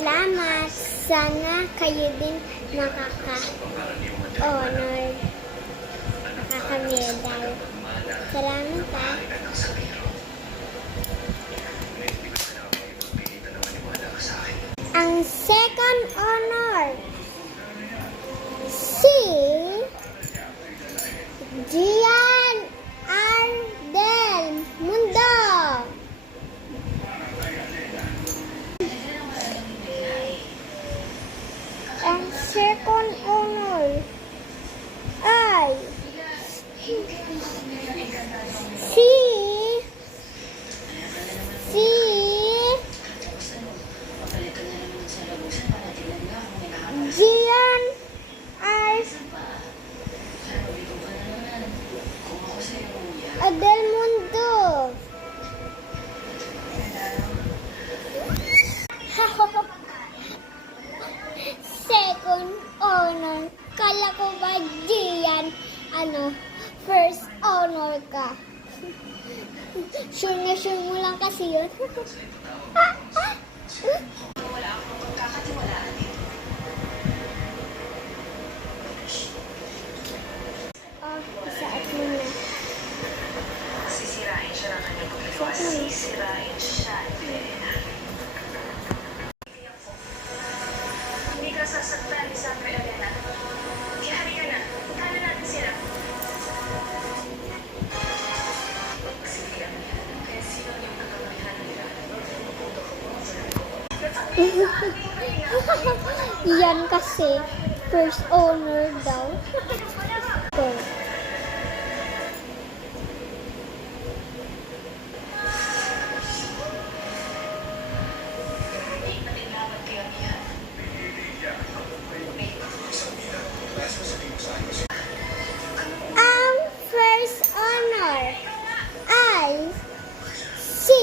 Salamat. Sana kayo din makaka-honor, makaka-medal. Salamat ah. Ang second honor, si Gian Ardel Mundo. Ang second honor ay si Gian Ardel Mundo. Second honor. Kala ko ba Gian, first honor ka. Sure na sure mo lang kasi yun. Wala akong pagkakatiwalaan dito. Isaat mo na. Sisirain siya ng kanyang pagkagawa. Sisirain siya. Hindi ka sasaktan ni Sandra Elena. Kaya halika na. Puntahan na natin sila. Silihan niya. Kaya sino yung kakamalihan nila? Yan kasi first honor daw. Ang first honor ay si...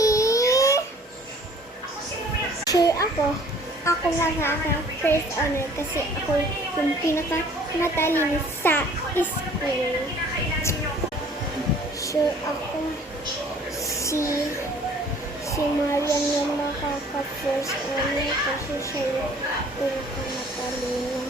Sure ako. Ako first honor kasi ako yung pinaka-matalino sa school. Sure ako si Marian yung makaka-first honor kasi siya yung pinaka-matalino.